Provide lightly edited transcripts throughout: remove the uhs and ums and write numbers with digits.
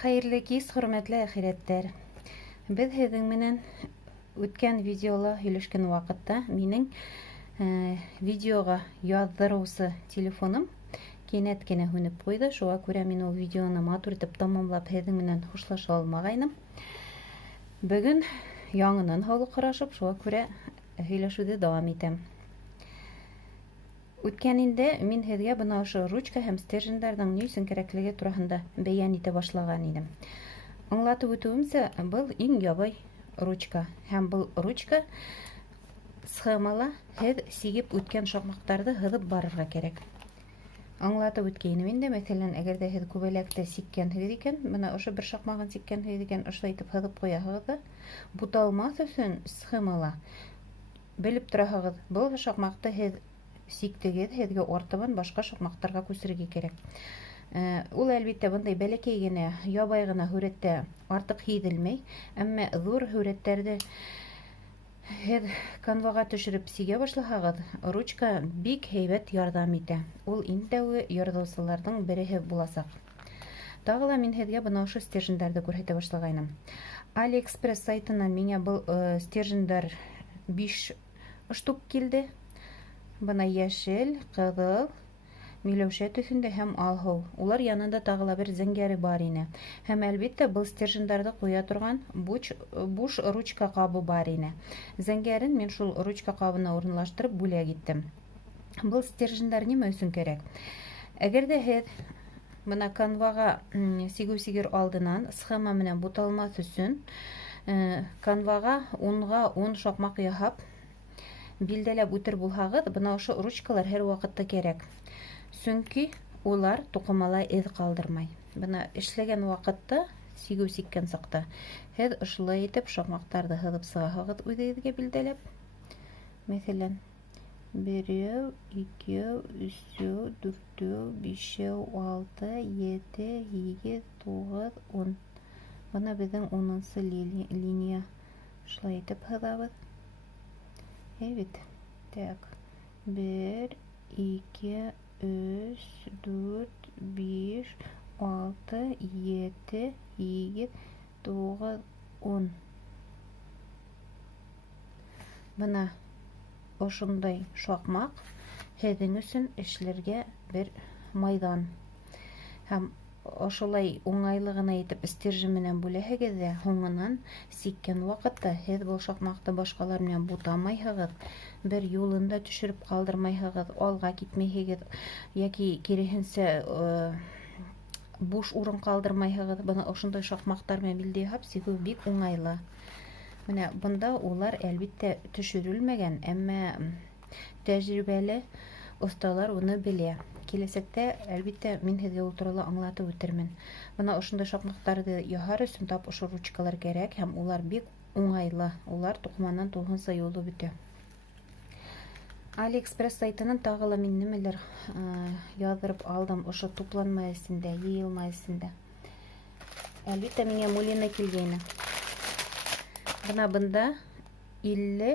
Хәерле кис, хөрмәтле әхирәттәр. Без һеҙҙең менән үткән видеола һөйләшкән ваҡытта минең видеоға яҙҙырыусы телефоным кинәт кенә һүнеп ҡуйҙы. Шуға күрә мин ул видеоны матур итеп тамамлап һеҙҙең менән хушлаша алмағайным. Бөгөн яңынан һаулыҡ һорашып, шуға күрә һөйләшеүҙе дауам итәм. Үткәнендә мин һеҙгә бына ошо ручка һәм стержендарҙың ни өсөн кәрәклеге тураһында бәйән итә башлаған идем. Аңлатып үтеүемсә, был иң ябай ручка. Һәм был ручка схемала һеҙ сигеп үткән шаҡмаҡтарҙы һыҙып барырға кәрәк. Аңлатып үткәйнем инде, мәҫәлән, әгәр һеҙ күбәләктә сиккәнһегеҙ икән, бына ошо бер шаҡмағын сиккәнһегеҙ икән, ошолай итеп һыҙып ҡуяһығыҙ ҙа, буталмаҫ өсөн схемала белеп тораһығыҙ, был шаҡмаҡты һеҙ сиктегеҙ, һеҙгә артабан башҡа шаҡмаҡтарға күсерергә кәрәк. Ул әлбиттә бындай бәләкәй генә, ябай ғына һүрәттә артыҡ һиҙелмәй, әммә ҙур һүрәттәрҙе һеҙ канваға төшөрөп сигә башлаһағыҙ, ручка бик һәйбәт ярҙам итә. Ул иң тәүге ярҙаусыларҙың береһе буласаҡ. Тағы ла мин һеҙгә бына ошо стержендарҙы күрһәтә башлағайным. AliExpress сайтынан миңә был стержендар 5 штук килде. Бына йәшел, ҡыҙыл, миләүшә төҫөндә һәм алһыу. Улар янында тағы ла бер зәңгәре бар ине. Һәм әлбиттә был стержендарҙы ҡуя торған буш ручка ҡабы бар ине. Зәңгәрен мин шул ручка ҡабына урынлаштырып бүләк иттем. Был стержендар нимә өсөн кәрәк? Әгәр ҙә һеҙ бына канваға сигеү сигер алдынан схема менән буталмаҫ өсөн канваға 10-ға 10 шаҡмаҡ яһап билдәләп үтер булһағыҙ, бына ошо ручкалар һәр ваҡытта кәрәк. Сөнки улар туҡымала эҙ ҡалдырмай. Бына эшләгән ваҡытта, сигеү сиккән саҡта, һеҙ ошолай итеп шаҡмаҡтарҙы һыҙып сығаһығыҙ үҙегеҙгә билдәләп. Мәҫәлән, 1, 2, 3, 4, 5, 6, 7, 8, 9, 10. Бына беҙҙең 10-нсы линия. Ошолай итеп һыҙабыҙ. Evet. Так. 1, 2, 3, 4, 5, 6, 7, 8, 9, 10. Бына ошондай шаҡмаҡ һеҙҙең өсөн эшләргә бер майҙан. Һәм ошолай уңайлы ғына итеп стержен менән бүләһегеҙ ҙә, һуңынан сиккән ваҡытта һеҙ был шаҡмаҡты башҡалар менән бутамайһығыҙ, бер юлында төшөрөп ҡалдырмайһығыҙ, алға китмәйһегеҙ, йәки киреһенсә буш урын ҡалдырмайһығыҙ. Бына ошондай шаҡмаҡтар менән билде яһап сигеү бик уңайлы. Менә бында улар әлбиттә төшөрөлмәгән, әммә тәжрибәле оҫталар уны белә. Киләсәктә, әлбиттә, мин һеҙгә ул турала аңлатып үтермен. Бына ошондай шаҡмаҡтарҙы яһар өсөн тап ошо ручкалар кәрәк, һәм улар бик уңайлы. Улар туҡманан 9-нса юлы бөтә. AliExpress сайтынан тағы ла мин нимәлер яҙҙырып алдым ошо тупланма эсендә, йыйылма эсендә. Әлбиттә, миңә мулина килгәйне. Бына бында 50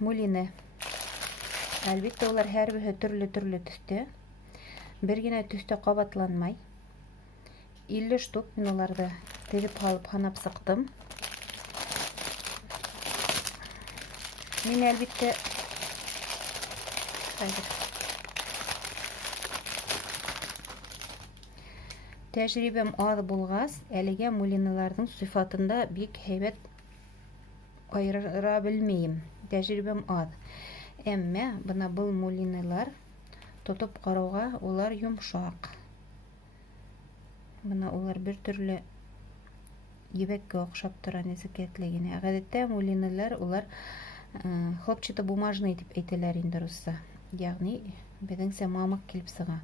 мулина. Әлбиттә, улар һәр төрлө төҫтә. Бер генә төҫтә ҡабатланмай. 50 штук мин уларҙы теҙеп һалып һанап сыҡтым. Мин әлбиттә тәжрибәм аҙ булғас, әлегә мулиналарҙың сифатында бик һәйбәт айыра белмәйем. Тәжрибәм аҙ. Әммә бына был мулиналар тотоп ҡарауға улар йомшаҡ. Бына улар бер төрлө ебәккә оҡшап тора, нисек әтләгенә. Ғәҙәттә мулиналар улар хлопчатобумажный итеп әйтәләр инде русса. Яғни беҙҙеңсә мамыҡ килеп сыға.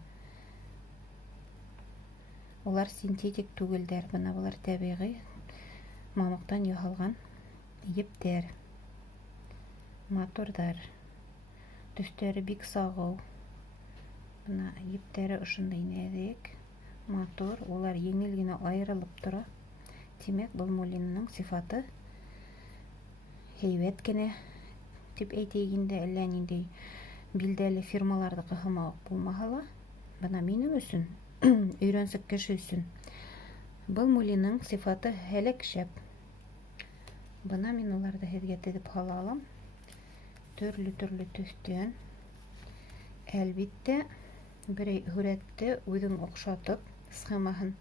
Улар синтетик түгелдәр. Бына булар тәбиғи мамыҡтан яһалған ептәр, матурҙар. Төҫтәре бик сағыу. Бына ептәре ошондай нәҙек, матур. Улар еңел генә айырылып тора. Тимәк, был мулинаның сифаты һәйбәт кенә тип әйтәйек инде, әллә ниндәй билдәле фирмаларҙы ҡыһымауыҡ булмаһа ла, бына минең өсөн өйрәнсек кеше өчен. Был мулиның сыйфаты һәлек шәп. Бына мин уларҙы һеҙгә теҙеп һала алам. Төрлө төҫтән. Әлбиттә, берәй һүрәтте үҙең оҡшатып, схемаһын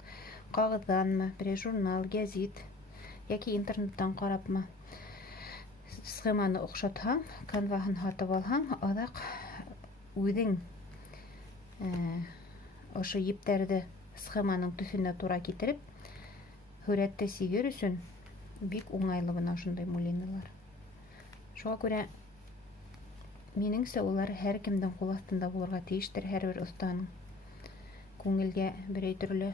ҡағыҙҙанмы, берәй журнал, гәзит, йәки интернеттан ҡарапмы, схеманы оҡшатһаң, канваһын һатып алһаң, аҙаҡ үҙең ошо ептәрҙе схеманың төҫөнә тура китереп, һүрәтте сигер өсөн бик уңайлы бына ошондай мулиналар. Шуға күрә минеңсә улар һәр кемдең ҡул аҫтында булырға тейештер, һәр бер оҫтаның. Күңелгә берәй төрлө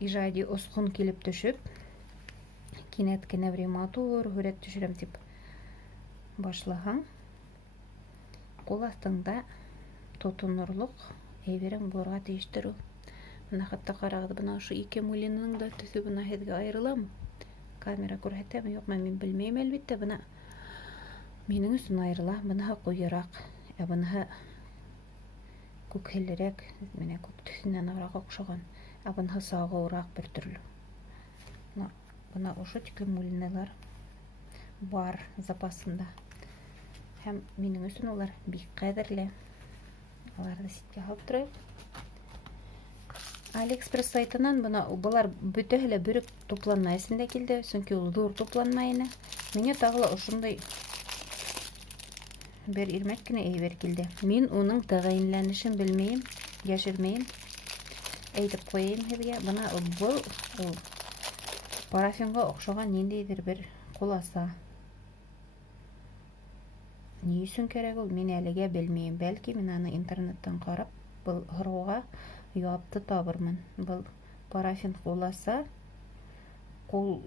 ижади осҡон килеп төшөп, кинәт кенә берәй матур һүрәт төшөрәм тип башлаһаң, ҡул аҫтыңда тотонорлоҡ әйберең булырға тейештер ул. Бына хатта ҡарағыҙ, бына ошо ике мулинаның да төҫө бына һеҙгә айырыламы? Камера күрһәтәме, юҡмы, мин белмәйем, әлбиттә, бына минең өсөн айырыла, быныһы ҡуйыраҡ, ә быныһы күкһеллерәк, менә күк төҫөнә нығыраҡ оҡшаған, ә быныһы сағыуыраҡ бер төрлө. Бына ошо тиклем мулиналар бар запасында. Һәм минең өсөн улар бик ҡәҙерле. Уларҙы ситкә һалып торайыҡ. Алиэкспресс сайтынан бына былар бөтәһе лә бөрөк тупланма эсендә килде, сөнки ул ҙур тупланма ине. Миңә тағы ла ошондай бер ирмәк кенә әйбер килде. Мин уның тәғәйенләнешен белмәйем, йәшермәйем. Әйтеп ҡуяйым һеҙгә, бына был парафинға оҡшаған ниндәйҙер бер ҡуласа. Ни өсөн кәрәк ул, мин әлегә белмәйем. Бәлки, мин аны интернеттан ҡарап, был һорауға яуапты табырмын. Был парафин ҡуласа ҡул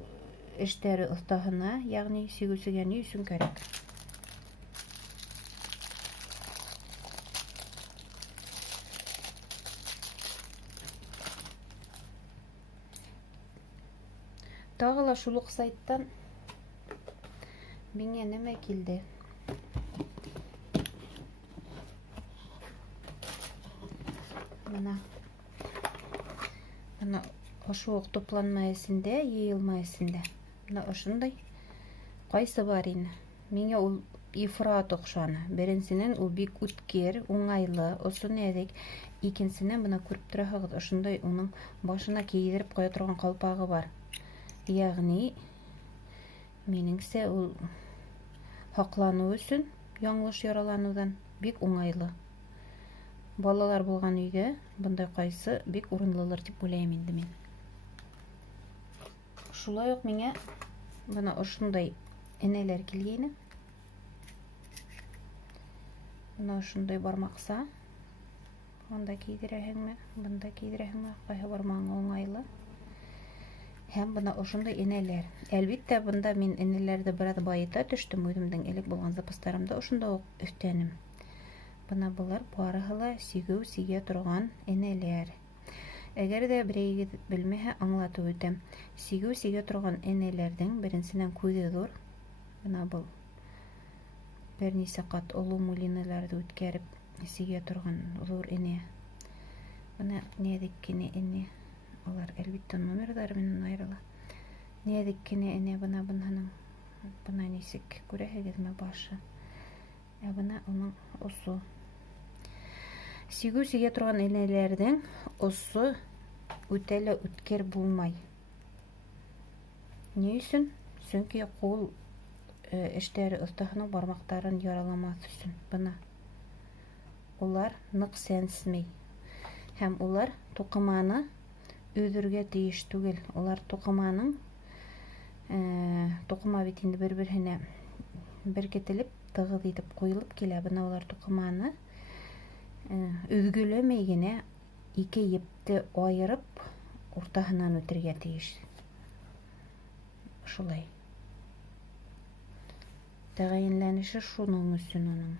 эштәре оҫтаһына, яғни сигеүсегә ни өсөн кәрәк? Тағы ла шул уҡ сайттан миңә нәмә килде? Бына ошо уҡ тупланма эсендә, йыйылма эсендә. Бына ошондай ҡайсы бар ине. Миңә ул ифрат оҡшаны. Беренсенән, ул бик үткер, уңайлы, осо нәҙек. Икенсенән, бына күреп тораһығыҙ, ошондай уның башына кейҙереп ҡуя торған ҡалпағы бар. Яғни, минеңсә, ул һаҡланыу өсөн, яңылыш яраланыуҙан бик уңайлы. Балалар булған өйгә бындай ҡайсы бик урынлылыр тип уйлайым инде мин. Шулай уҡ миңә бына ошондай энәләр килгәйне. Бына ошондай бармаҡса. Бында кейҙерәһеңме, бында кейҙерәһеңме, ҡайһы бармағыңа уңайлы. Һәм бына ошондай энәләр. Әлбиттә, бында мин энәләрҙе бераҙ байыта төштөм, үҙемдең элек булған запастарымда ошонда уҡ өҫтәнем. Бына былар барыһы ла сигеү сигә торған энәләр. Әгәр ҙә берәйегеҙ белмәһә, аңлатып үтәм. Сигеү сигә торған энәләрҙең беренсенән күҙе ҙур. Бына был бер нисә ҡат оло мулиналарҙы үткәреп сигә торған ҙур энә. Бына нәҙек кенә энә. Улар әлбиттә номерҙары менән айырыла. Нәҙек кенә энә бына быныһының. Бына нисек күрәһегеҙме башы. Ә бына уның осо. Сигеү сигә торған энәләрҙең осо үтә лә үткер булмай. Ни өсөн? Сөнки ҡул эштәре оҫтаһының бармаҡтарын яраламаҫ өсөн. Бына. Улар ныҡ сәнсмәй. Һәм улар туҡыманы өҙөргә тейеш түгел. Улар туҡыманың, туҡыма бит инде бер-береһенә беркетелеп, тығыҙ итеп ҡуйылып килә. Бына улар туҡыманы өҙгөләмәй генә ике епте айырып, уртаһынан үтергә тейеш. Шулай. Тәғәйенләнеше шуның өсөн уның.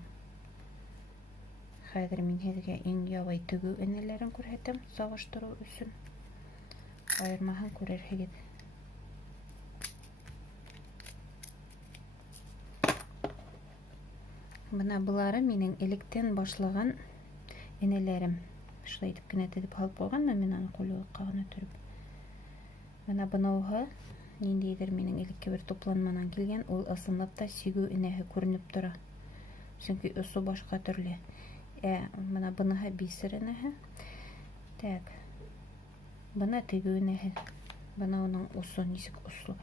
Хәҙер мин һеҙгә иң ябай тегеү энәләрен күрһәтәм, сағыштырыу өсөн. Айырмаһын күрерһегеҙ. Бына былары минең электән башлаған энәләрем. шулай итеп кенә тегеп алып калганмын мен аны кулъюлыкка гына төреп. Менә бынауга ниндидер минең элекке бер тупланмадан килгән, ул ысынлап та сигү инәһе күренеп тора. Чөнки осу башка төрле. Менә быныһы бисер инәһе. Так. Бына тегү инәһе. Бына уның осу нисек ослы.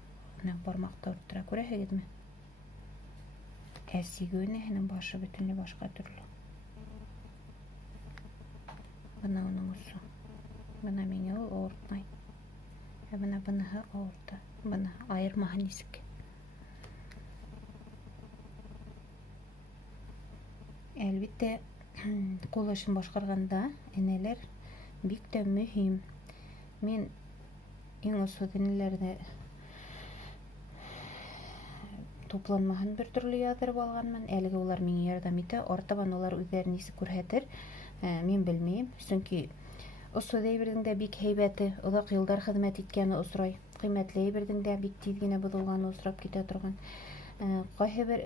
Менә бармакта утыра, күрәһегезме? Сигү инәһенең башы бөтенләй башка төрле. Бына уның осу. Бына миңа ул авыртмай. Бына быныһы авырта. Бына айырмаһы нисек. Әлбиттә, кул эшен башкарганда энәләр бик тә мөһим. Мин иң осу энәләрне тупланмаһын бер төрле яздырып алганмын. Әлегә улар миңа ярдәм итә. Артабан улар үзләрен нисек күрһәтер, мин белмим. Чөнки осу әйбердең дә бик һәйбәте, озак еллар хезмәт иткәне осрай. Кыйммәтле әйбердең дә бик тиз генә бозылганы осрап китә торган. Кайһы бер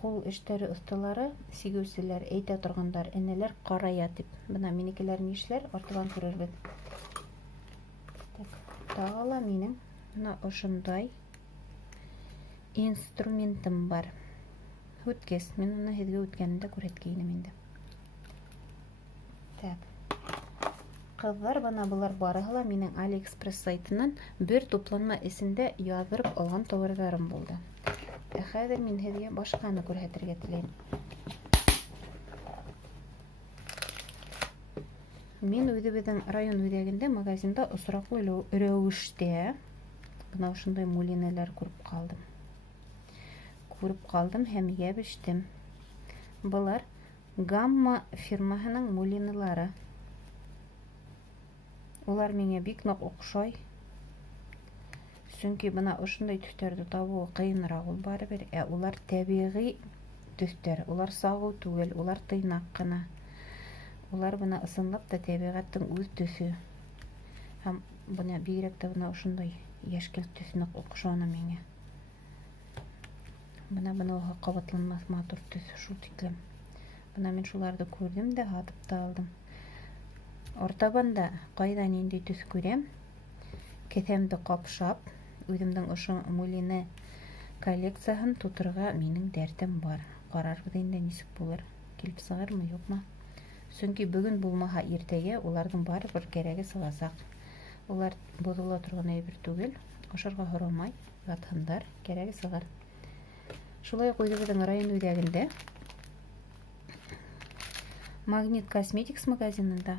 кул эшләре осталары, сигүчеләр әйтә торгандар, энәләр карая дип. Бына минекеләр нишләр, артабан күрербез. Тагыла минең менә ошындай инструментым бар. Үткәс, мин аны һеҙгә үткәнендә күрһәткәйнем инде. Так. Кызлар, бына булар барыһы ла минең AliExpress сайтынан бер тупланма эсендә яздырып алган товарларым булды. Хәзер мин һеҙгә башҡаны күрһәтергә теләйем. Мин үҙебеҙҙең район үҙәгендә магазинда осраҡлы рәүештә бына ошондай мулинәләр күреп ҡалдым һәм йәбештем. Былар Gamma фирмаһының мулиналары. Улар миңә бик ныҡ оҡшай. Чөнки бына ошондай төҫтәрҙе табыуы ҡыйыныраҡ ул барыбер. Улар тәбиғи төҫтәр. Улар сағыу түгел, улар тыйнаҡ ҡына. Улар бына ысынлап та тәбиғәттең үҙ төҫө. Һәм бына бигерәк тә бына ошондай йәшкелт төҫ ныҡ оҡшаны миңә. Бына уға ҡабатланмаҫ матур төҫ шул тиклем. Бына мин шуларҙы күрҙем дә, һатып та алдым. Артабанда ҡайҙа ниндәй төҫ күрәм, кеҫәмде ҡапшап, үҙемдең ошо мулина коллекцияһын тутырға минең дәртем бар. Ҡарарбыҙ инде нисек булыр, килеп сығырмы, юҡмы. Сөнки бөгөн булмаһа иртәгә уларҙың барыбер кәрәге сығасаҡ. Улар боҙола торған әйбер түгел, ашарға һорамай, ятһындар, кәрәге сығыр. Шулай уҡ үҙебеҙҙең район үҙәгендә Магнит Косметикс магазинында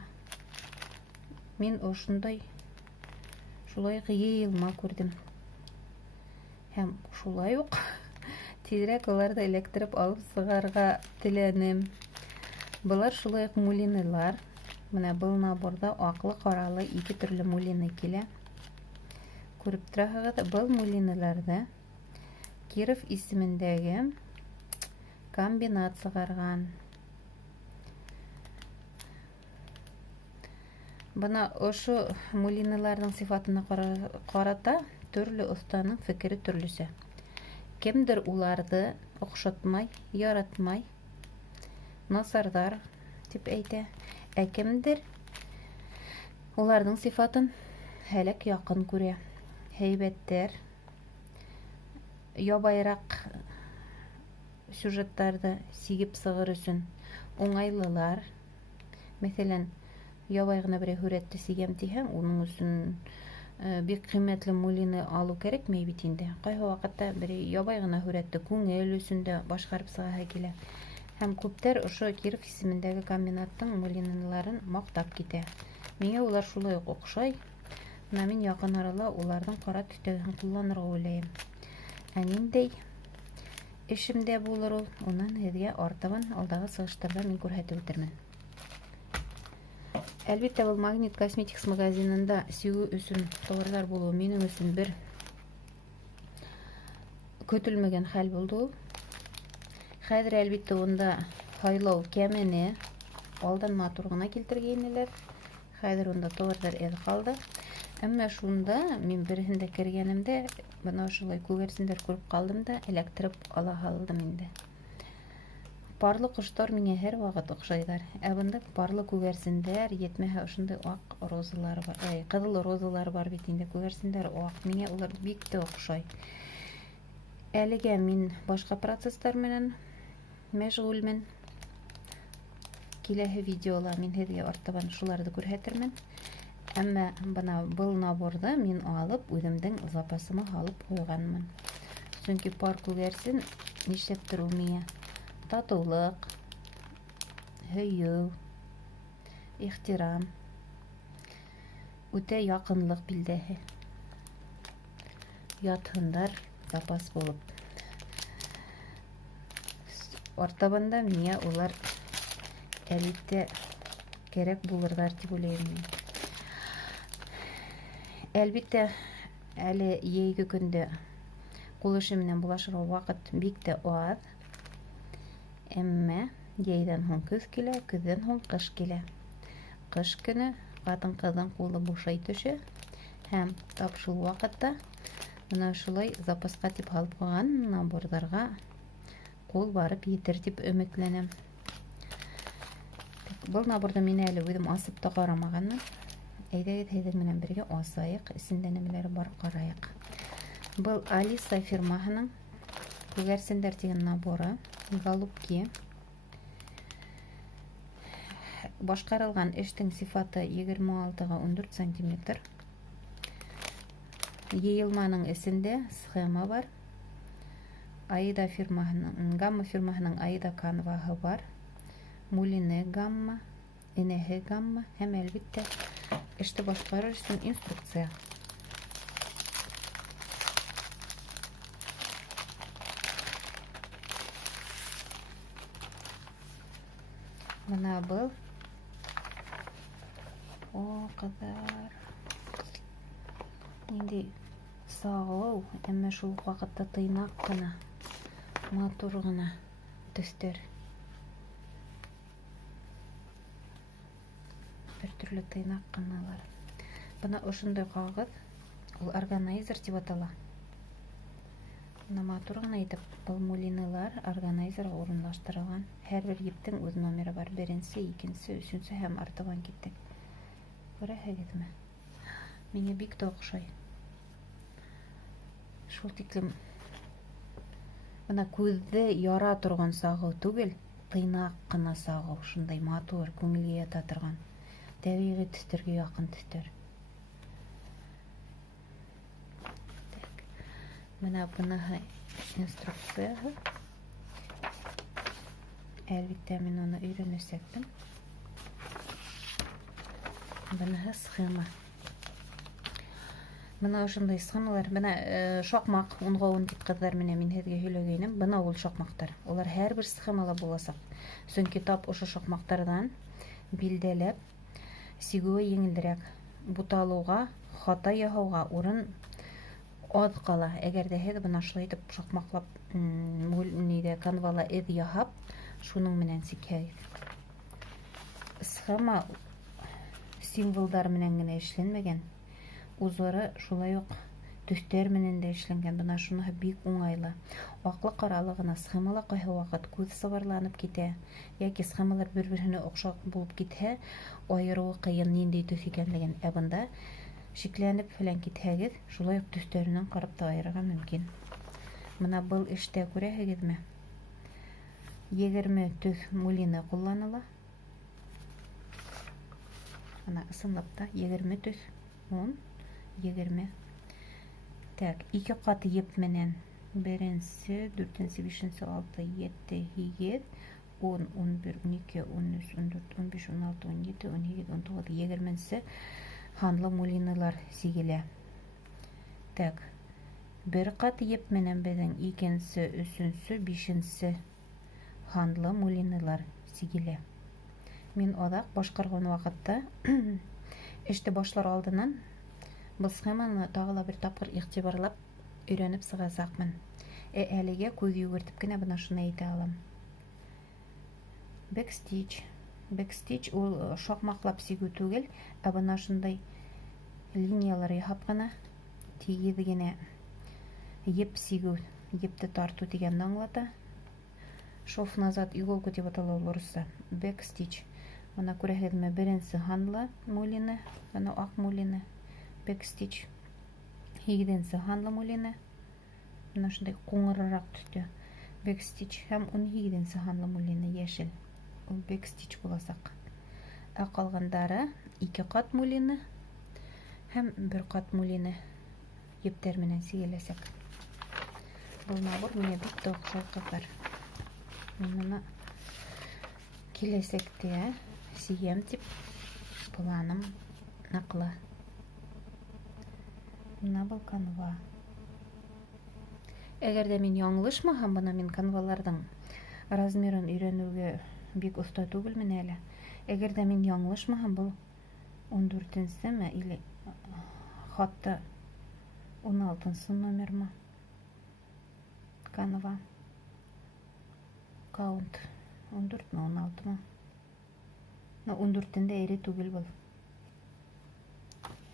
мин ошондай шулай йыйылма күрҙем. Һәм шулай уҡ тиҙерәк уларҙы эләктереп алып сығарға теләнем. Былар шулай уҡ мулиналар. Менә был наборҙа аҡлы-ҡаралы 2 төрлө мулина килә. Күреп тораһығыҙ, был мулиналарҙы Киров исемендәге комбинат сығарған. Бына ошо мулиналарҙың сифатына ҡарата төрлө оҫтаның фекере төрлөсә. Кемдер уларҙы оҡшатмай, яратмай, насарҙар тип әйтә. Кемдер уларҙың сифатын һәләк яҡын күрә. Һәйбәттәр, ябайыраҡ сюжеттарҙы сигеп сығыр өсөн уңайлылар. Мәҫәлән, ябай ғына берәй һүрәтте сигәм тиһәң, уның өсөн бик ҡиммәтле мулина алыу кәрәкмәй бит инде. Ҡайһы ваҡытта берәй ябай ғына һүрәтте күңел өсөн дә башҡарып сығаһы килә. Һәм күптәр ошо Киров исемендәге комбинаттың мулиналарын маҡтап китә. Миңә улар шулай уҡ оҡшай. Мин яҡын арала уларҙың ҡара төҫтәгеһен ҡулланырға уйлайым. Ниндәй эшемдә булыр ул, унан һеҙгә артабан алдағы сығыштарҙа мин күрһәтеп үтермен. Әлбиттә, был Магнит Косметикс магазинында сигеү өсөн товарҙар булыуы минең өсөн бер көтөлмәгән хәл булды ул. Хәҙер, әлбиттә, унда һайлау кәмене алдан матур ғына килтергәйнеләр. Хәҙер унда товарҙар әҙ ҡалды. Әммә шунда мин береһендә кергәнемдә бына ошолай күгәрсендәр күреп ҡалдым да эләктереп ала һалдым инде. парлы коштар миңа һәр вакыт охшайдар. Ә бында парлы күгәрсендәр, етмәһә ошондай ак розалар бар, кызыл розалар бар бит инде, күгәрсендәр ак. Миңа улар бик тә охшай. Әлегә мин башка процесстар менән мәшгульмен. Киләһе видеола мин һеҙгә артабан шуларҙы күрһәтермен. Әммә бына был наборҙы мин алып, үҙемдең запасыма һалып ҡуйғанмын. Сөнки пар күгәрсен нишләптер ул миңә татыулыҡ, һөйөү, ихтирам, үтә яҡынлыҡ билдәһе. Ятһындар запас булып. Артабанда миңә улар әлбиттә кәрәк булырҙар тип уйлайым. Әлбиттә, әле йәйге көндә ҡул эше менән булашырға ваҡыт бик тә аҙ. Әммә йәйҙән һуң көҙ килә, көҙҙән һуң ҡыш килә. Ҡыш көнө ҡатын-ҡыҙҙың ҡулы бушай төшә һәм тап шул ваҡытта бына шулай запасҡа тип һалып ҡуйған наборҙарға ҡул барып етер тип өмөтләнәм. Был наборҙы мин әле үҙем асып та ҡарамағанмын. Әйҙәгеҙ һеҙҙең менән бергә асайыҡ, эсендә нәмәләре бар ҡарайыҡ. Был Алиса фирмаһының күгәрсендәр тигән наборы, голубки. Башҡарылған эштең сифаты 26-14 сантиметр. Йыйылманың эсендә схема бар. Аида фирмаһының, Гамма фирмаһының Аида канваһы бар. Мулине гамма, энәһе гамма һәм әлбиттә эште башҡарыр өсөн инструкция. Бына был. О, ҡыҙҙар. Инде сағыу, әммә шул ваҡытта тыйнаҡ ҡына, матур ғына төҫтәр. Бер төрлө тыйнаҡ ҡыналар. Бына ошондай ҡағыҙ, ул органайзер тип атала. Бына матур ғына итеп, был мулинылар органайзерға урынлаштырылған. Һәр бер ептең үҙ номері бар. Беренсе, икенсе, өсөнсө һәм артабан киттек. Күрәһегеҙме? Миңә бик тә оҡшай. Шул тиклем бына күҙҙе яра торған сағыу түгел, тыйнаҡ ҡына сағыу, шундай матур, күңелгә ята торған. Тәбиғи төҫтәргә яҡын төҫтәр. Бына быныһы инструкцияһы. Әлбиттә, мин уны өйрәнәсәкмен. Быныһы схема. Бына ошондай схемалар. Бына шаҡмаҡ, унға ун тип ҡыҙҙар менән мин һеҙгә һөйләгәйнем. Бына ул шаҡмаҡтар. Улар һәр бер схемала буласаҡ. Сөнки тап ошо шаҡмаҡтарҙан билдәләп сигеүе еңелдерәк. Буталыуға, хата яһауға урын аҙ ҡала. Әгәр ҙә һеҙ бына шулай итеп шаҡмаҡлап, канвала эҙ яһап, шуның менән сикһәгеҙ. Схема символдар менән генә эшләнмәгән. Узоры шулай уҡ төҫтәр менән дә эшләнгән. Бына шуныһы бик уңайлы. Аҡлы-ҡаралы ғына схемала ҡайһы ваҡыт күҙ сыбарланып китә, йәки схемалар бер-береһенә оҡшап булып китһә, айырыуы ҡыйын ниндәй төҫ икәнлеген. Ә бында шикләнеп фәлән китһәгеҙ, шулай уҡ төҫтәренән ҡарап та айырырға мөмкин. Бына был эштә күрәһегеҙме? 20 төҫ мулины ҡулланыла. Бына ысынлап та 20 төҫ, 10, 20. Так, 2 ҡат еп менән 1-нсе, 4-нсе, 5-нсе, 6, 7, 8, 10, 11, 12, 13, 14, 15, 16, 17, 18, 19, 20-нсе һанлы мулинылар сигелә. Так, 1 ҡат еп менән беҙҙең 2-нсе, 3-нсе, 5-нсе һанлы мулинылар сигелә. Мин аҙаҡ башҡарған ваҡытта эште башлар алдынан был схеманы тағы ла бер тапҡыр иғтибарлап өйрәнеп сығасаҡмын. Әлегә күҙ йүгертеп кенә бына шуны әйтә алам. Бэкстич. Бэкстич ул шаҡмаҡлап сигеү түгел, ә бына шундай линиялар яһап ҡына тигеҙ генә еп сигеү, епте тарту тигәнде аңлата. Шов назад иголка деп атала ул орысса. Backstitch. Мына күрәһегезме, беренче ханлы мулины, аны ак мулины. Backstitch. Икенче ханлы мулины. Мына шундай куңыррак төстә. Backstitch һәм 12нче ханлы мулины яшел. Ул backstitch буласак. Ә калгандары 2 кат мулины һәм 1 кат мулины ептер менән сигеләсәк. Бу набор миңа бик тә охшый кызлар. Мин киләсәктә сиям дип планым наклы. Менә бу канва. Әгәр дә мин яңлышмасам, бына мин канваларның размерын өйрәнүгә бик оста түгелмен әле. Әгәр дә мин яңлышмасам, бу 14-нчеме или хатта 16-нчы номерме? Канва. Count 14 ме, 16 ме? 14-тендә эре түгел бул.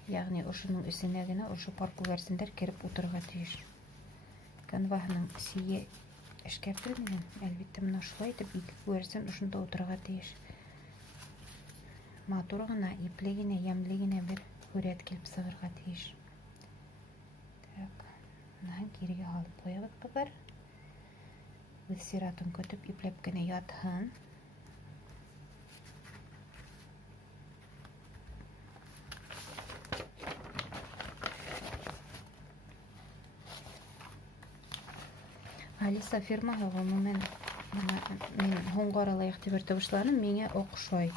Ягъни ошының исенә генә ошо паркуверсендер кирип утырырга тиеш. Канваның сие эшкәртелмәгән. Әлбәттә, менә шулай итеп ике күрсәм ошында утырырга тиеш. Матур гына, ипле генә, ямлы генә бер хүрәт килеп сыгырга тиеш. Так, менә кирегә алып куябыз булыр. Үз сиратын көтеп ипләп кенә ятһын. Алиса фирмаһы гомумән мин һуңгарала игътибар табышларым миңа охшай.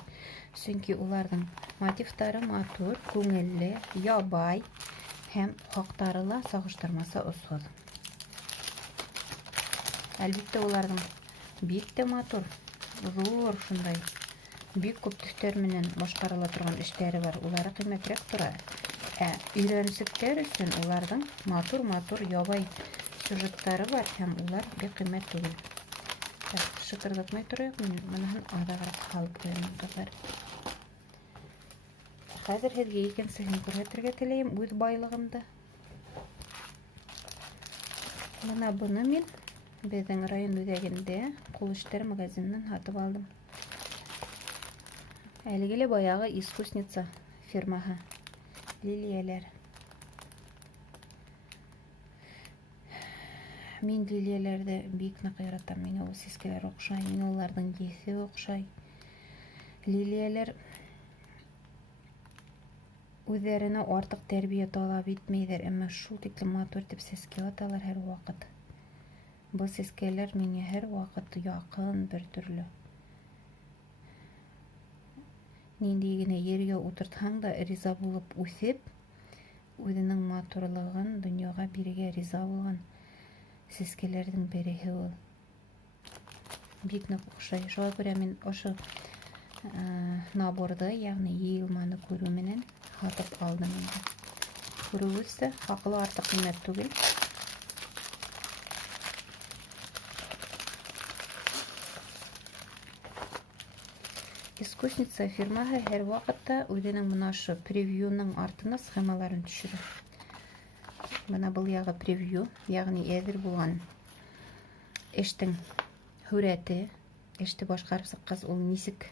Чөнки уларның мотивтары матур, күңелле, ябай һәм хактары ла сагыштырмаса осһыз. Әлбәттә, уларның бик тә матур, зур шундай, бик күп төстәр менән башкарыла торган эшләре бар. Улары кыйммәтрәк тора. Өйрәнсекләр өчен уларның матур, ябай сюжеттары бар һәм улар бик кыйммәт түгел. Шыкырдатмай торыйк, мин моныһын адагырак халып куям кызлар. Хәзер һеҙгә икенсеһен күрһәтергә теләйем, үҙ байлығымды. Бына буны мин безнең район үҙәгендә ҡул эштәр магазинынан һатып алдым. Әлеге баяғы искусница фирмаһы. Лилияләр. Мин лилияләрҙе бик ныҡ яратам. Миңә ул сискәләр оҡшай, миңә уларҙың еҫе оҡшай. Лилияләр үҙҙәренә артыҡ тәрбиә талап итмәйҙәр, әммә шул тиклем матур итеп сәскә аталар һәр ваҡыт. Был сәскәләр миңә һәр ваҡыт яҡын бер төрлө. Ниндәй генә ергә ултыртһаң да риза булып үҫеп, үҙенең матурлығын донъяға бирергә риза булған сәскәләрҙең береһе ул. Бик ныҡ оҡшай. Шуға күрә мин ошо наборҙы, яғни йыйылманы күреү менән һатып алдым инде. Күреүегеҙсә, хаҡлы артыҡ ҡиммәт түгел. Искусница фирмаһы һәр ваҡытта үҙенең бына ошо превьюның артына схемаларын төшөрә. Бына был яғы превью, яғни әҙер булған эштең һүрәте, эште башҡарып сыҡҡас, ул нисек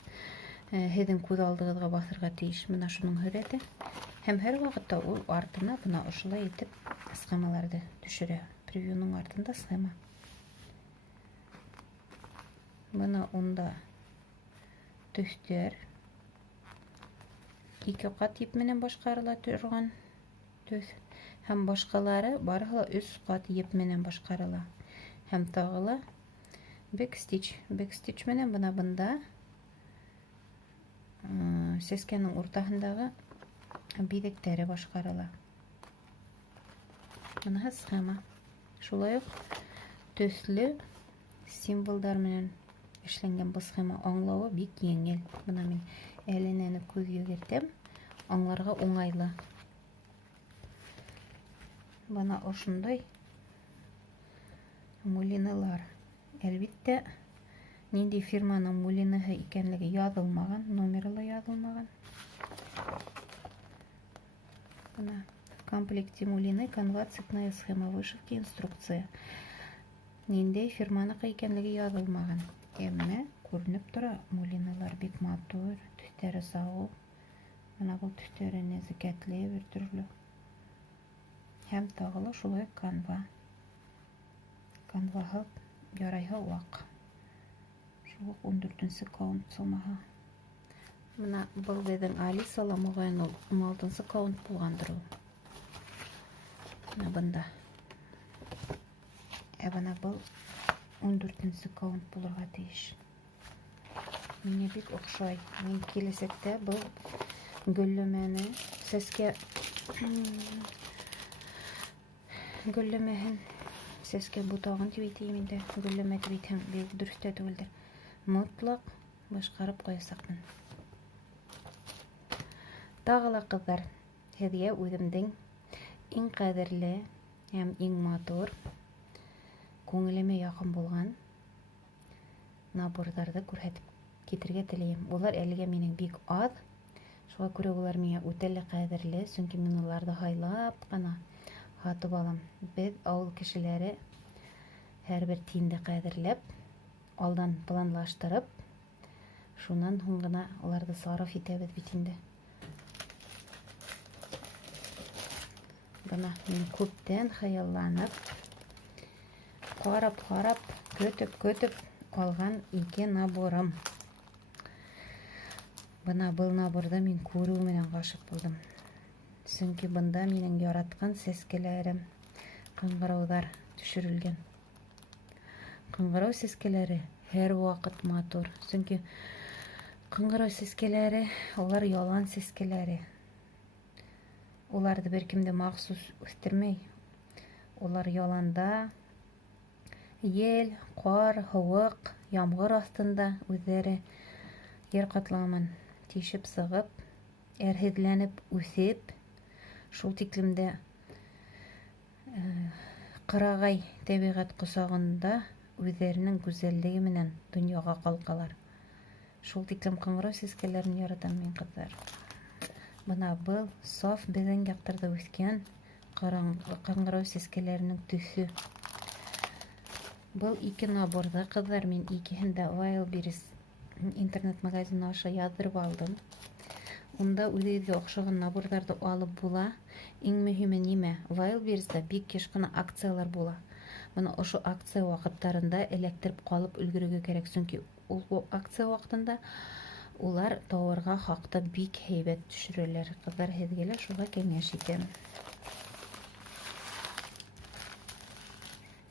һеҙҙең күҙ алдығыҙға баҫырға тейеш. Бына шуның һүрәте. Һәм һәр ваҡытта ул артына бына ошолай итеп схемаларҙы төшөрә. Превьюның артында схема. Бына унда төҫтәр, 2 ҡат еп менән башҡарыла торған төҫ, һәм башҡалары барыһы ла 3 ҡат еп менән башҡарыла. Һәм тағы ла backstitch. Backstitch менән бына бында сәскәнең уртаһындағы биҙәктәре башҡарыла. Быныһы схема. Шулай уҡ төҫлө символдар менән эшләнгән был схема. Аңлауы бик еңел. Бына мин әленәне күҙ йүгертәм, аңларға уңайлы. Бына ошондай мулиналар. Әлбиттә, ниндәй фирманың мулинаһы икәнлеге яҙылмаған, номеры ла яҙылмаған. Бына в комплекте мулины, канва, цветная схема, вышивки, инструкция. Ниндәй фирманыкы икәнлеге яҙылмаған. Әммә күренеп тора, мулиналар бик матур, төҫтәре сағыу. Бына был төҫтәре нәзекәтле бер төрлө. Һәм тағы ла шулай канва. Канваһы ярайһы ваҡ. Шул 14-нсе каунт самаһы. Бына был беҙҙең Алисала моғайын ул 16-нсы каунт булғандыр ул. Бына бында. Бына был 14-нсе каунт булырға тейеш. Миңә бик оҡшай. Мин киләсәктә был гөлләмәне сәскә гөлләмәһен сәскә бутағын тип әйтәйем инде. Гөлләмә тип әйтһәң бик дөрөҫ тә түгелдер. Мотлаҡ башҡарып ҡуясаҡмын. Тағы ла ҡыҙҙар, һеҙгә үҙемдең иң ҡәҙерле һәм иң матур, күңелемә яҡын булған наборҙарҙы күрһәтеп китергә теләйем. Улар әлегә минең бик аҙ. Шуға күрә улар миңә үтә лә ҡәҙерле, сөнки мин уларҙы һайлап ҡына һатып алам. Беҙ ауыл кешеләре һәр бер тинде ҡәҙерләп, алдан планлаштырып, шунан һуң ғына уларҙы сарыф итәбеҙ бит инде. Бына мин күптән хыялланып, ҡарап, көтөп алған 2 наборым. Бына был наборҙы мин күреү менән ғашиҡ булдым. Сөнки бында минең яратҡан сәскәләрем, ҡыңғырауҙар төшөрөлгән. Ҡыңғырау сәскәләре һәр ваҡыт матур. Сөнки ҡыңғырау сәскәләре, улар ялан сәскәләре. Уларҙы бер кемде махсус үҫтермәй. Улар яланда, ел, ҡар, һыуыҡ, ямғыр аҫтында үҙҙәре ер ҡатламын тишеп сығып, әрһеҙләнеп үҫеп, шул тиклемдә ҡырағай тәбиғәт ҡосағында үҙҙәренең гүзәллеге менән донъяға ҡалҡалар. Шул тиклем ҡыңғырау сәскәләрен яратам мин, ҡыҙҙар. Бына был саф беҙҙең яҡтарҙа үҫкән ҡыңғырау сәскәләренең төҫө. Был 2 наборҙы, ҡыҙҙар, мин икеһен дә Wildberries интернет-магазины аша яҙҙырып алдым. Унда үҙегеҙгә оҡшаған наборҙарҙы алып була. Иң мөһиме нимә? Wildberriesда бик йыш ҡына акциялар була. Бына ошо акция ваҡыттарында эләктереп ҡалып өлгөрөргә кәрәк, сөнки ул акция ваҡытында улар тауарға хаҡта бик һәйбәт төшөрәләр. Ҡыҙҙар, һеҙгә лә шуға кәңәш итәм.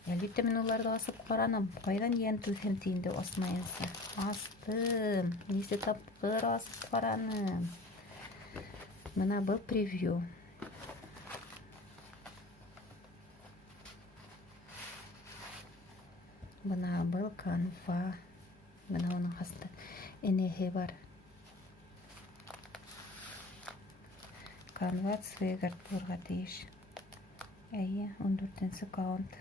Әлбиттә, мин уларҙы асып ҡараным. Ҡайҙан йән түҙһен тиенде асмайынса. Астым. Нисә тапҡыр асып ҡараным. Бына был превью. Бына был канва. Бына уның хаста энеһе бар. Канва Цвейгард булырға тейеш. 14-нсе каунт.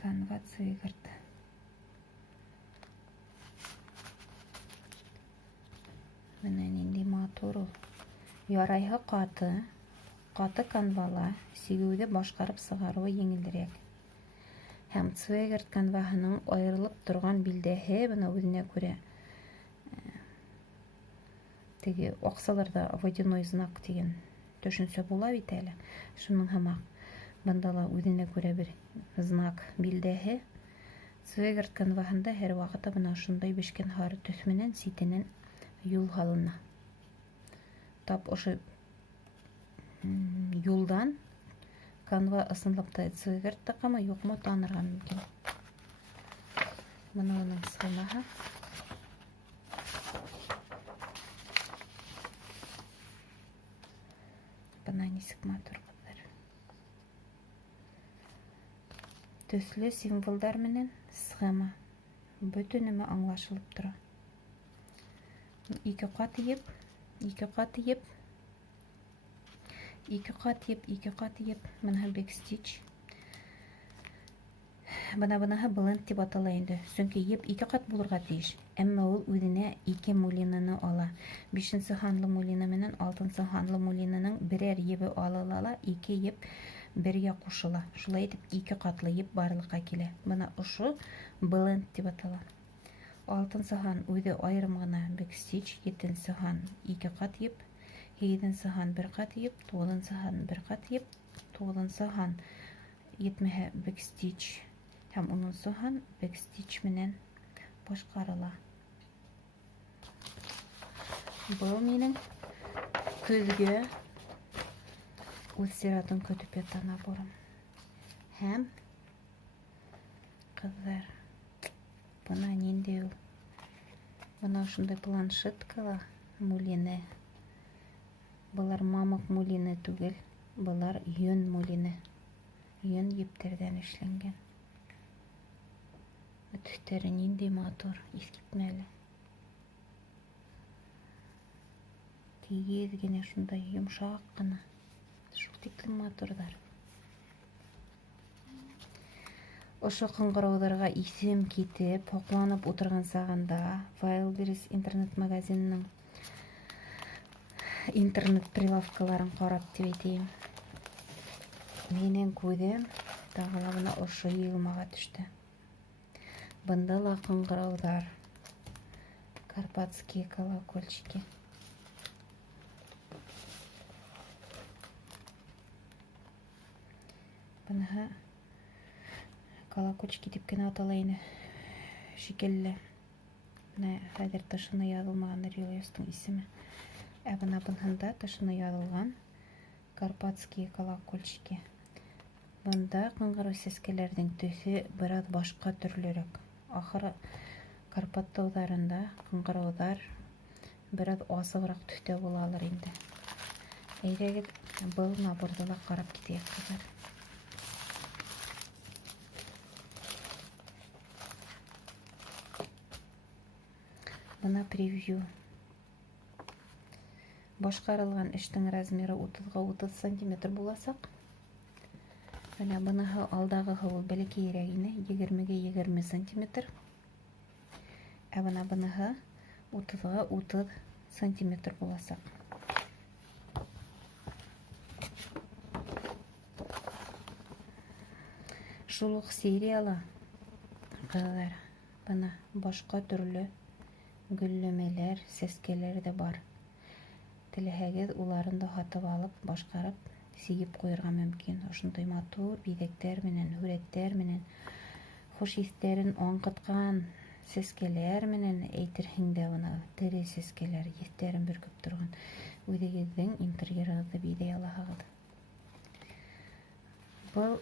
Канва Цвейгард. Бына нинди матур ул. Ярайһы ҡаты канвала сигеүҙе башҡарып сығарыуы еңелерәк. Һәм Цвейгард канваһының айырылып торған билдәһе бына үҙенә күрә. Теге аҡсаларҙа водяной знак тигән төшөнсә була бит әле. Шуның һымаҡ. Бында ла үҙенә күрә бер знак билдәһе. Цвейгард канваһында һәр ваҡытта бына шундай бешкән һары төҫ менән ситенән юл һалына. Тап ошо юлдан канва ысынлап та Цвейгардтыҡымы, юҡмы танырға мөмкин. Бына уның схемаһы. Бына нисек матур, ҡыҙҙар. Төҫлө символдар менән схема. Бөтөнөмө аңлашылып тора. 2 ҡат еп, 2 ҡат еп, 2 ҡат еп, 2 ҡат еп. Быныһы бекстич. Бына-быныһы блend тип атала инде. Сөнки еп 2 ҡат булырға тейеш. Әммә ул үҙенә 2 мулинаны ала. 5-нсе һанлы мулина менән 6-нсы һанлы мулинаның берәр ебе алыла ла 2 еп бергә кушыла. Шулай итеп 2 катлы еп барлыкка килә. Бына ушу blend дип атала. 6 хан үзе айрым гына backstitch, 7 хан 2 кат еп, 7 хан 1 кат еп, 9 хан 1 кат еп, 9 хан етмәһә backstitch һәм 10 хан backstitch менән башкарыла. Бұл минең көзгә үз сиратын көтүп ята наборым. Һәм кызлар, бына нинди ул? Бына шундай планшеткала мулине. Булар мамык мулине түгел, булар йөн мулине. Йөн ептердән эшләнгән. Түтәре нинди матур, искитмәле. Тигез генә шундай йомшак кына. Шул тиклем матурдар. Ошо кыңгыраударга исем китеп, хокланып утырган сагында Wildberries интернет-магазинның интернет прилавкаларын карап дип әйтәм. Менин күзем тагылабына ошо йылмага төште. Бында ла кыңгыраудар. Карпатские колокольчики. Бына колокольчики дип кенә атала ине. Шикелле. Менә хәзер тышына язылмаган релестың исеме. Ә бына бында тышына язылган Карпатские колокольчики. Бында кыңгырау сәскәләрнең төсе бераз башка төрлерәк. Ахыры Карпат таударында кыңгыраудар бераз асыграк төстә булалар инде. Әйдәгез был наборда да карап китәйек кызлар. Бына превью. Башкарылган эштең размеры 30 га 30 см буласак. Менә быныһы алдагы ул бәләкәйрәк ине, 20 га 20 см. Ә бына быныһы 30 га 30 см буласак. Шул ук сериялы кызлар. Бына башка төрле гөлләмәләр, сәскәләр дә бар. Теләһәгез уларын да хатып алып, башкарып, сигеп куярга мөмкин. Ошондай матур бидәктәр менән, хүрәттәр менән, хуш исләрен аңкыткан сәскәләр менән әйтерһең дә бына тере сәскәләр исләрен бөркеп торган. Үзегезнең интерьерыгызды бидәй алаһыгыз. Бу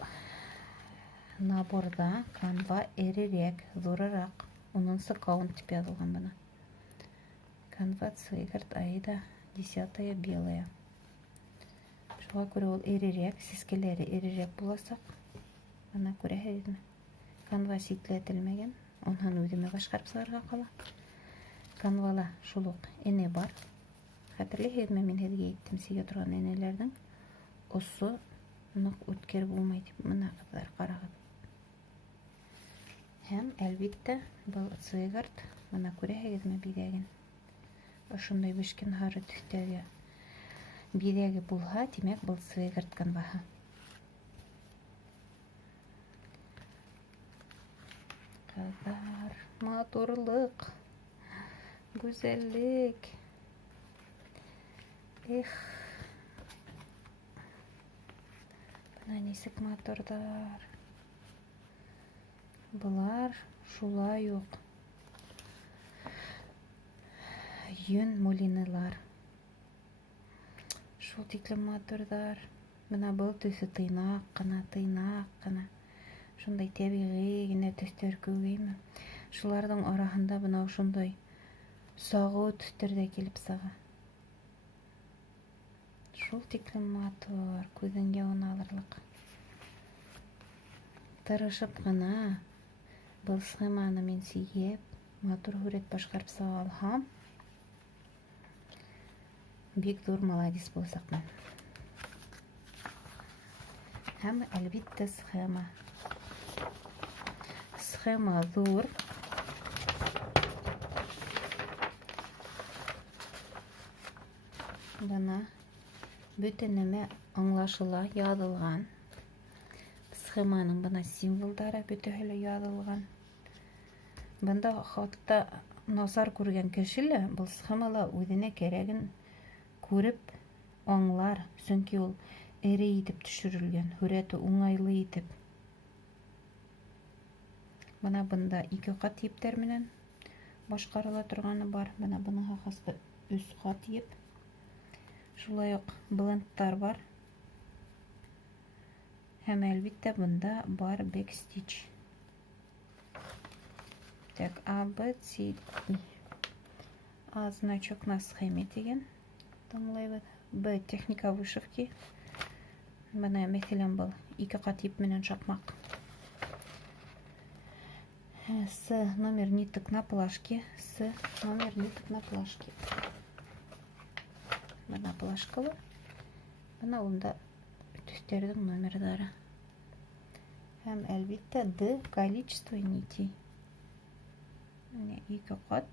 наборда канва эрерәк, зурырак, 10 каунт дип язылган бына. Канва цвейгард айда 10 белая. Шуңа күрә ул эрерәк, сәскәләре эрерәк буласак, ана күрәһегезме? Канва ситләтелмәгән, оннан үземә башкарып сыгарга кала. Канвала шул ук эне бар. Хәтерләйһезме, мин һеҙгә әйттем, сигә торган энеләрнең осо нык үткер булмай дип. Мына кызлар, карагыз. Һәм әлбиттә был цвейгард, мына күрәһегезме бидәген? Ошондай бешкән һары төстәге бидәге булһа, димәк, был цвейгард канваһы. Кызлар, матурлык, гүзәллек. Эх. Бына нисек матурдар. Булар шулай ук йөн мулинылар. Шул тиклем матурдар. Бына был төсе тыйнак кына. Шундай табигый генә төстәр күгейме. Шуларның арасында бына шундай сагы төстәрдә килеп сыга. Шул тиклем матур, күзеңгә уналырлык. Тырышып кына был схеманы мин сигеп, матур хүрәт башкарып сыга алһам, бик зур молодец булсакмын. Һәм әлбиттә схема. Схема зур. Бына бөтен нәмә аңлашыла, язылган. схеманың бына символдары бөтәһе язылган. Бында хатта насар күргән кешеле был схемала үзенә кирәген күреп аңлар, чөнки ул эре итеп төшерелгән, һүрәте уңайлы итеп. Бына бында 2 кат ептер менән башкарыла торганы бар. Бына буның хасты 3 кат еп. Шулай ук блендтар бар. Һәм әлбиттә бында бар backstitch. Так, А, Б, С, И. А значок на схеме дигән. Тыңлайбыз. Б техника вышивки. Бына мәсәлән был 2 кат еп менән шакмак. С номер ниток на плашке. С номер ниток на плашке. Бына плашкалы. Бына унда төстердің номерлары. Һәм әлбиттә Д количество нитей. 2 кат.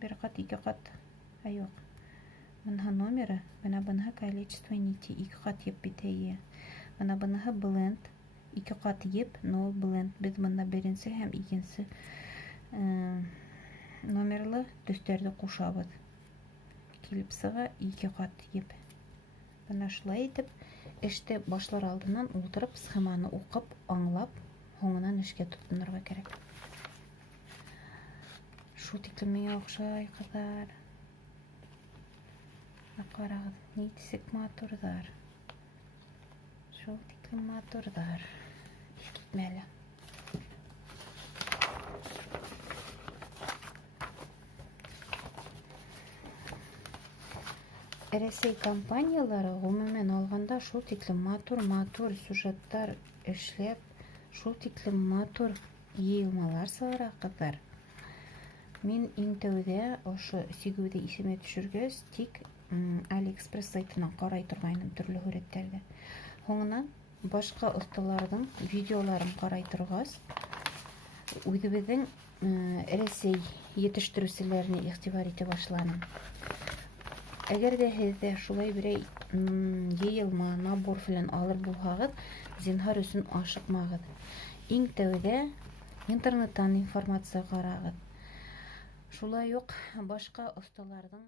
1 кат, 2 кат. Юк. Бына номері, бына количество нитей 2 кат еп битәе. Бына бленд 2 кат еп, но бленд без бында беренче һәм икенче номерлы төстерді кушабыз. Килеп сыга 2 кат еп. Бына шулай итеп, эште башлар алдыннан утырып, схеманы укып, аңлап, һоңынан эшкә тотынырга кирәк. Шул тиклем миңа охшай, кызлар. Карагыз, нитсек матурдар. Шул тиклем матурдар. Китмәле. Рәсәй компаниялары гомумән алганда шул тиклем матур сюжеттар эшләп, шул тиклем матур йыелмалар сыгыра, кызлар. Мин иң тәүдә ошо сигүдә исемә төшергәс, тик AliExpress сайтынан карай торгайным төрле һүрәтләргә. Һоңынан башка осталарның видеоларын карай торгас, үзебезнең Рәсәй yetiştirүчеләрне игътибар итә башладым. Әгәр дә һездә шулай берәй йыелма, набор филан алыр булһагыз, зинһар өчен ашыкмагыз. Иң тәүдә интернеттан информация карагыз. Шулай ук башка осталарның